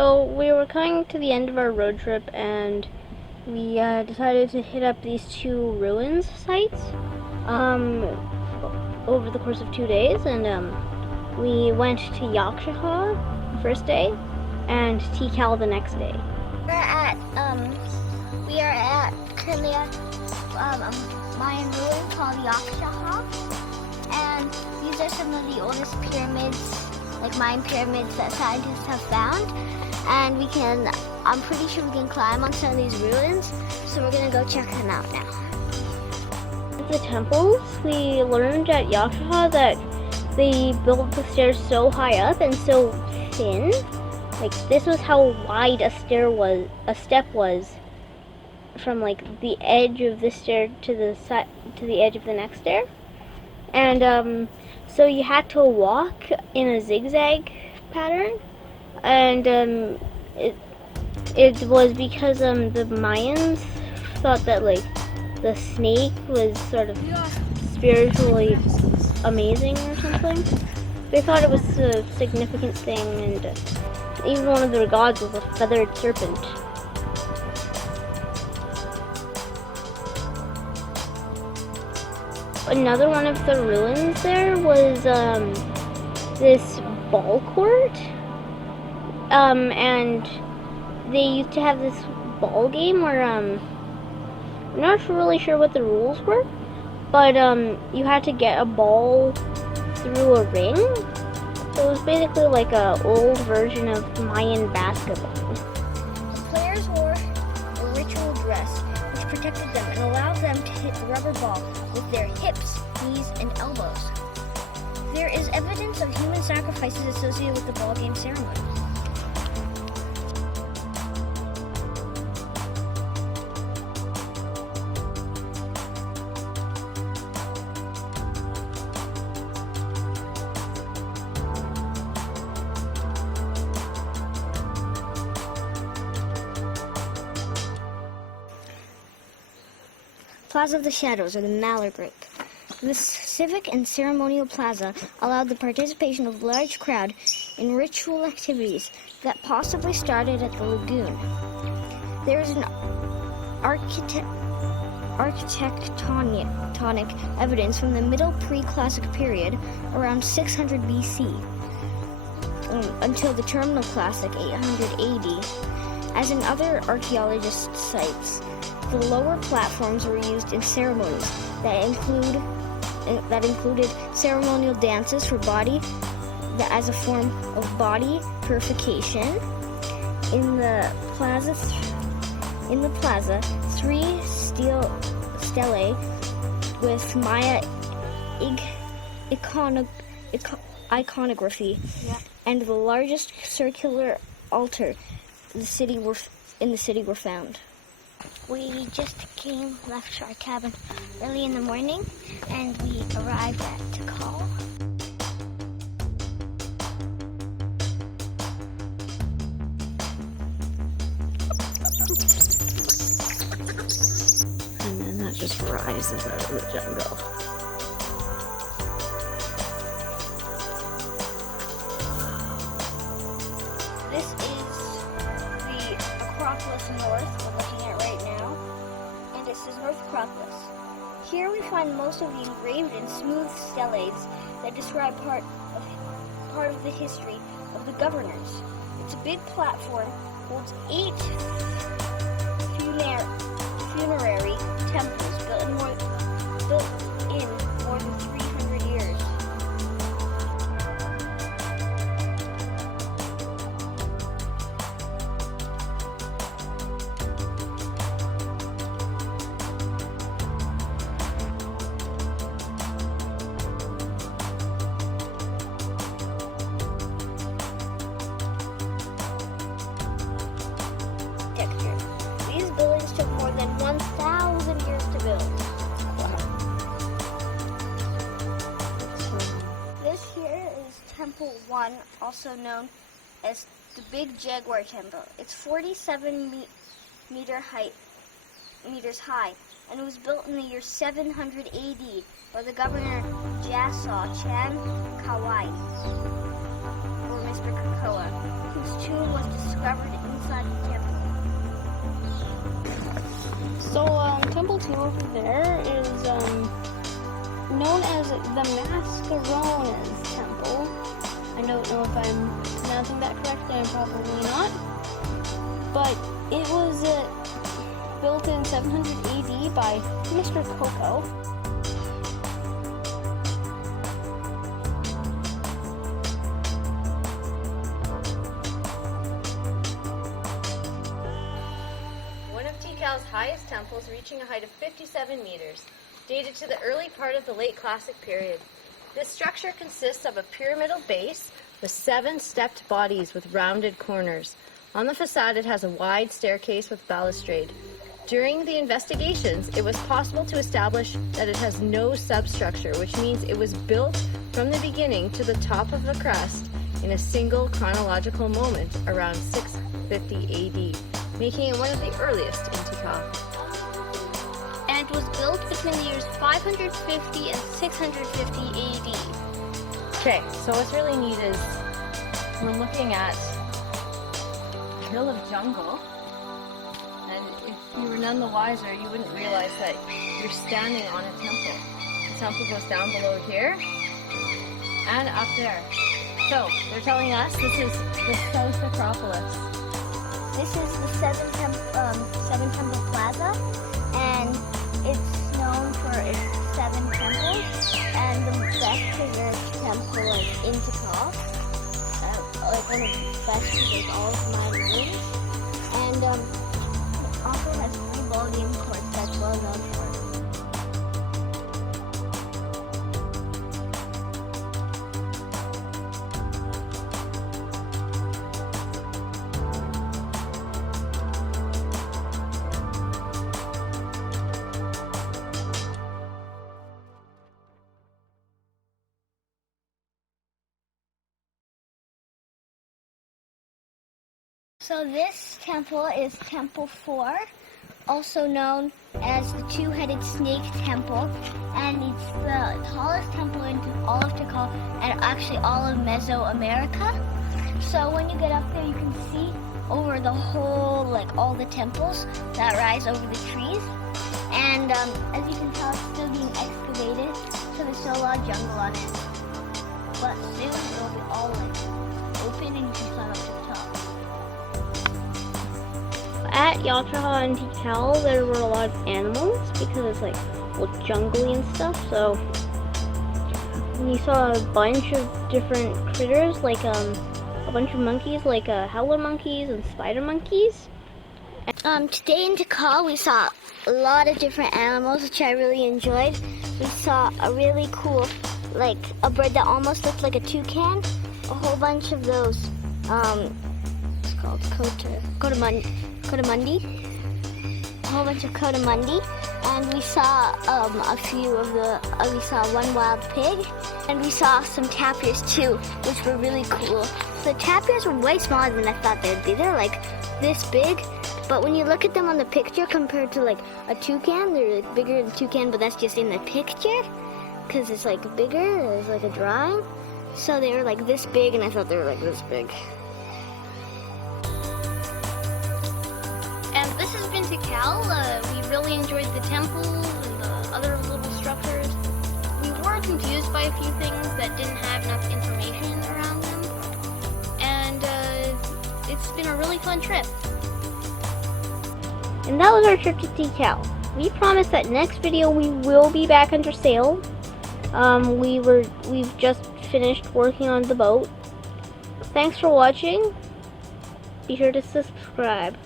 So we were coming to the end of our road trip, and we decided to hit up these two ruins sites over the course of 2 days, and we went to Yaxha first day and Tikal the next day. We are at currently at a Mayan ruin called Yaxha, and these are some of the oldest pyramids, like Mayan pyramids, that scientists have found. And I'm pretty sure we can climb on some of these ruins, so we're gonna go check them out now. The temples, we learned at Yaxha that they built the stairs so high up and so thin. Like, this was how wide a step was from like the edge of this stair to the edge of the next stair. And so you had to walk in a zigzag pattern. And it was because the Mayans thought that like the snake was sort of spiritually amazing or something. They thought it was a significant thing, and even one of their gods was a feathered serpent. Another one of the ruins there was this ball court. And they used to have this ball game where, I'm not really sure what the rules were, but you had to get a ball through a ring. So it was basically like an old version of Mayan basketball. The players wore a ritual dress which protected them and allowed them to hit the rubber ball with their hips, knees, and elbows. There is evidence of human sacrifices associated with the ball game ceremony. Plaza of the Shadows, or the Mallard Group. This civic and ceremonial plaza allowed the participation of a large crowd in ritual activities that possibly started at the lagoon. There is an architectonic evidence from the Middle Pre-Classic period, around 600 BC, until the Terminal Classic, 800 AD. As in other archaeologist sites, the lower platforms were used in ceremonies that included ceremonial dances for body, as a form of body purification. In the plaza, 3 stelae with Maya iconography, and the largest circular altar in the city were found. We just left our cabin early in the morning, and we arrived at Tikal. And then that just rises out of the jungle. This is the Acropolis North we're looking at right now, and it says North Acropolis. Here we find most of the engraved and smooth stellates that describe part of the history of the governors. It's a big platform, holds 8 funerary temples built in more than 300 years. These buildings took more than 1,000 years to build. Wow. This here is Temple 1, also known as the Big Jaguar Temple. It's 47 meters high, and it was built in the year 700 AD by the governor Yaxha or Mr. Kakoa, whose tomb was described discovered inside the temple. So, Temple 2 over there is known as the Mascarones Temple. I don't know if I'm pronouncing that correctly, I'm probably not. But it was built in 700 AD by Mr. Coco. One of Tikal's highest temples, reaching a height of 57 meters, dated to the early part of the late Classic period. This structure consists of a pyramidal base with 7 stepped bodies with rounded corners. On the facade, it has a wide staircase with balustrade. During the investigations, it was possible to establish that it has no substructure, which means it was built from the beginning to the top of the crust in a single chronological moment around 650 AD, making it one of the earliest in Tikal. And it was built between the years 550 and 650 AD. Okay, so what's really neat is we're looking at a hill of jungle, and if you were none the wiser, you wouldn't realize that you're standing on a temple. The temple goes down below here and up there. So they're telling us this is the South Acropolis. This is the Seven Temple Plaza, and it's known for its 7 temples, and the best preserved temple in Tikal. Like one of the best preserved all of the Mayan ruins. And it also has 3 ballgame courts that's well known for. So this temple is Temple 4, also known as the Two-Headed Snake Temple, and it's the tallest temple in all of Tikal and actually all of Mesoamerica. So when you get up there, you can see over the whole, like all the temples that rise over the trees. And as you can tell, it's still being excavated, so there's still a lot of jungle on it. But soon it'll be all like open and you can climb up to the top. At Yaxha and Tikal, there were a lot of animals because it's like jungly and stuff. So we saw a bunch of different critters, like a bunch of monkeys, like howler monkeys and spider monkeys. Today in Tikal, we saw a lot of different animals, which I really enjoyed. We saw a really cool, like a bird that almost looked like a toucan. A whole bunch of those. It's called coatimundi. A whole bunch of coatimundi, and we saw a few of the. We saw one wild pig, and we saw some tapirs too, which were really cool. The tapirs were way smaller than I thought they'd be. They're like this big, but when you look at them on the picture compared to like a toucan, they're like bigger than a toucan, but that's just in the picture, because it's like bigger. There's like a drawing, so they were like this big, and I thought they were like this big. And this has been Tikal. We really enjoyed the temple and the other little structures. We were confused by a few things that didn't have enough information around them. And it's been a really fun trip. And that was our trip to Tikal. We promise that next video we will be back under sail. We've just finished working on the boat. Thanks for watching. Be sure to subscribe.